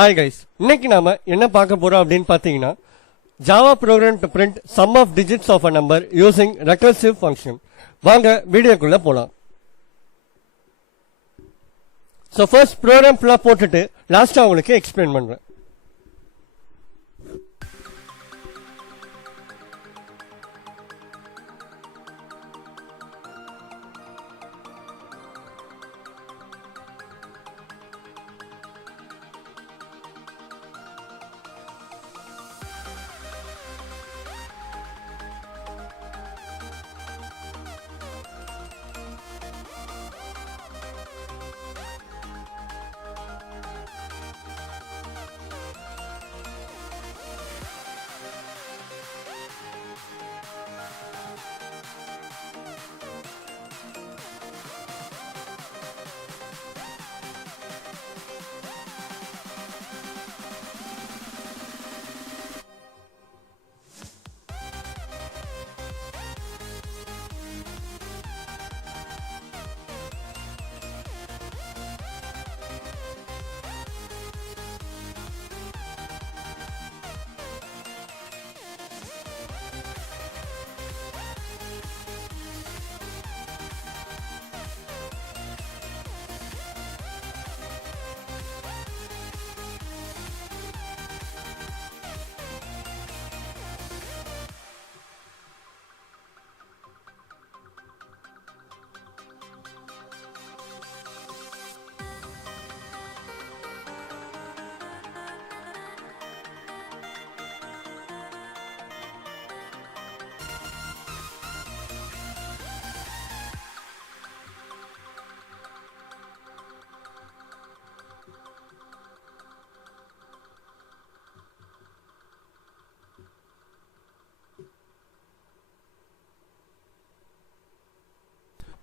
Hi guys, இன்னைக்கு நாம என்ன பார்க்க போறோம் அப்படினு பாத்தீங்கன்னா Java program to print sum of digits of a number using recursive function. வாங்க வீடியோக்குள்ள போலாம். So first program full போட்டுட்டு லாஸ்டா உங்களுக்கு எக்ஸ்பிளைன் பண்றேன்.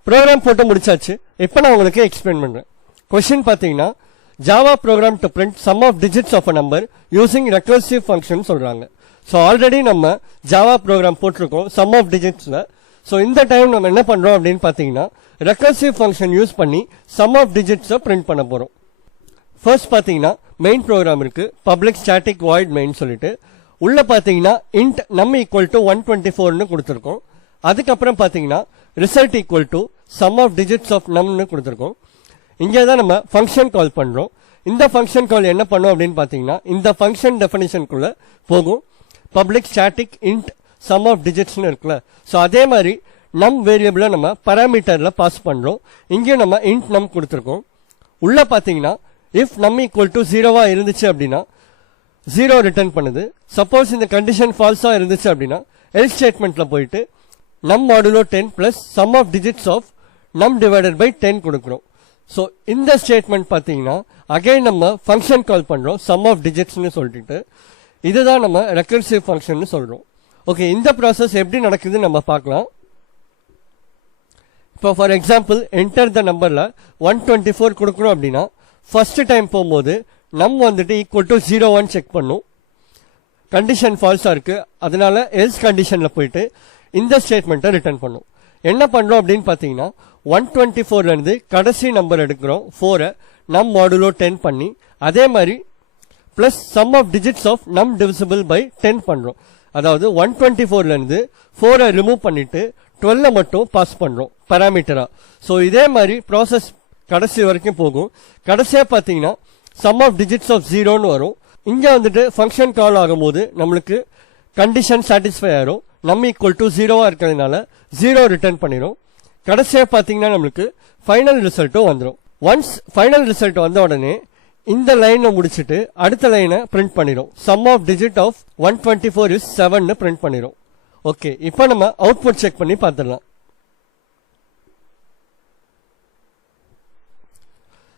ப்ரோக்ராம் போட்டு முடிச்சாச்சு. இப்போ நான் உங்களுக்கு எக்ஸ்பிளைன் பண்றேன். क्वेश्चन பாத்தீங்கன்னா Java program to print sum of digits of a number using recursive function சொல்றாங்க. சோ ஆல்ரெடி நம்ம Java program போட்டுருக்கோம் sum of digitsல. சோ இந்த டைம் நம்ம என்ன பண்றோம் அப்படினு பாத்தீங்கன்னா recursive function யூஸ் பண்ணி sum of digits பிரிண்ட் பண்ண போறோம். ஃபர்ஸ்ட் பாத்தீங்கன்னா மெயின் ப்ரோக்ராம் இருக்கு, பப்ளிக் ஸ்டாட்டிக் void main சொல்லிட்டு உள்ள பாத்தீங்கன்னா int num equal to 124 னு கொடுத்திருக்கோம். அதுக்கப்புறம் பாத்தீங்கன்னா result equal to sum of digits of நம்னு கொடுத்துருக்கோம். இங்கே தான் நம்ம ஃபங்க்ஷன் கால் பண்றோம். இந்த ஃபங்க்ஷன் கால் என்ன பண்ணும் அப்படின்னு பாத்தீங்கன்னா இந்த ஃபங்க்ஷன் டெஃபினிஷனுக்குள்ள போகும். Public static int sum of டிஜிட்ஸ்னு இருக்குல்ல, ஸோ அதே மாதிரி நம் வேரியபிளை நம்ம பராமீட்டர்ல பாஸ் பண்றோம். இங்கேயும் நம்ம இன்ட் நம் கொடுத்துருக்கோம். உள்ள பாத்தீங்கன்னா இஃப் நம் ஈக்குவல் டு 0வா இருந்துச்சு அப்படின்னா 0 ரிட்டர்ன் பண்ணுது. சப்போஸ் இந்த கண்டிஷன் ஃபால்ஸா இருந்துச்சு அப்படின்னா எல் ஸ்டேட்மெண்ட்ல போயிட்டு num modulo 10 plus sum of digits of num divided by 10 கொடுக்கிறோம். சோ இந்த ஸ்டேட்மெண்ட் பாத்தீங்கன்னா அகைன் நம்ம ஃபங்க்ஷன் கால் பண்றோம் sum of digits னு சொல்லிட்டு. இதுதான் நம்ம recursive function னு சொல்றோம். ஓகே, இந்த process எப்படி நடக்குதுன்னு நம்ம பார்க்கலாம். இப்போ ஃபார் எக்ஸாம்பிள் என்டர் த நம்பர்ல 124 கொடுக்கறோம் அப்படின்னா ஃபர்ஸ்ட் டைம் போகும்போது num வந்துட்டு ஈக்குவல் டு 01 செக் பண்ணும். கண்டிஷன் ஃபால்ஸா இருக்கு, அதனால எல்ஸ் கண்டிஷன்ல போயிட்டு இந்த ஸ்டேட்மெண்ட்டை ரிட்டர்ன் பண்ணும். என்ன பண்றோம் அப்படின்னு பாத்தீங்கன்னா 124ல இருந்து கடைசி நம்பர் எடுக்கிறோம் 4 நம் மாடுலோ 10 பண்ணி, அதே மாதிரி plus sum of digits of நம் டிவிசிபிள் பை 10 பண்றோம். அதாவது 124ல இருந்து 4 ரிமூவ் பண்ணிட்டு 12 மட்டும் பாஸ் பண்றோம் பாராமீட்டரா. சோ இதே மாதிரி ப்ராசஸ் கடைசி வரைக்கும் போகும். கடைசியா பாத்தீங்கன்னா சம் ஆஃப் டிஜிட்ஸ் ஆஃப் 0ன்னு வரும். இங்க வந்துட்டு ஃபங்க்ஷன் கால் ஆகும்போது நம்மளுக்கு கண்டிஷன் சாட்டிஸ்ஃபை ஆயிரும். நம் ஈக்குவல் டு 0வா இருக்கிறதுனால 0 ரிட்டர்ன் பண்ணிரும். கடைசியா பாத்தீங்கன்னா நம்மளுக்கு ஃபைனல் ரிசல்ட்டும் வந்துடும். ஒன்ஸ் ஃபைனல் ரிசல்ட் வந்த உடனே இந்த லைனை முடிச்சிட்டு அடுத்த லைனை பிரிண்ட் பண்ணிரும். Sum of digit of 124 is 7னு பிரிண்ட் பண்ணிரும். ஓகே, இப்போ நம்ம அவுட்புட் செக் பண்ணி பார்த்துடலாம்.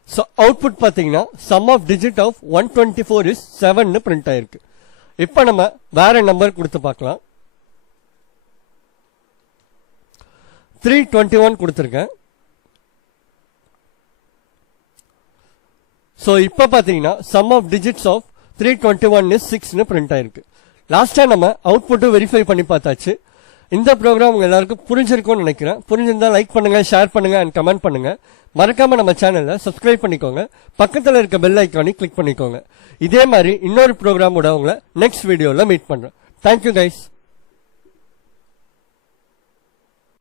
சோ அவுட்புட் பாத்தீங்கன்னா sum of digit of 124 is 7னு பிரிண்ட் ஆயிருக்கு. இப்போ நம்ம வேற நம்பர் கொடுத்து பார்க்கலாம். 321 கொடுத்திருக்கேன். சோ இப்ப பாத்தீங்கன்னா sum of digits of 321 is 6னு பிரிண்ட் ஆயிருக்கு. லாஸ்டா நம்ம அவுட்புட் வெரிஃபை பண்ணி பார்த்தாச்சு. இந்த ப்ரோக்ராம் உங்க எல்லாருக்கும் புரிஞ்சிருக்கும்னு நினைக்கிறேன். புரிஞ்சிருந்தா லைக் பண்ணுங்க, ஷேர் பண்ணுங்க அண்ட் கமெண்ட் பண்ணுங்க. மறக்காம நம்ம சேனலை சப்ஸ்கிரைப் பண்ணிக்கோங்க. பக்கத்துல இருக்க பெல் ஐக்கானை கிளிக் பண்ணிக்கோங்க. இதே மாதிரி இன்னொரு ப்ரோக்ராமோட உங்களை நெக்ஸ்ட் வீடியோல மீட் பண்றேன். Thank you guys.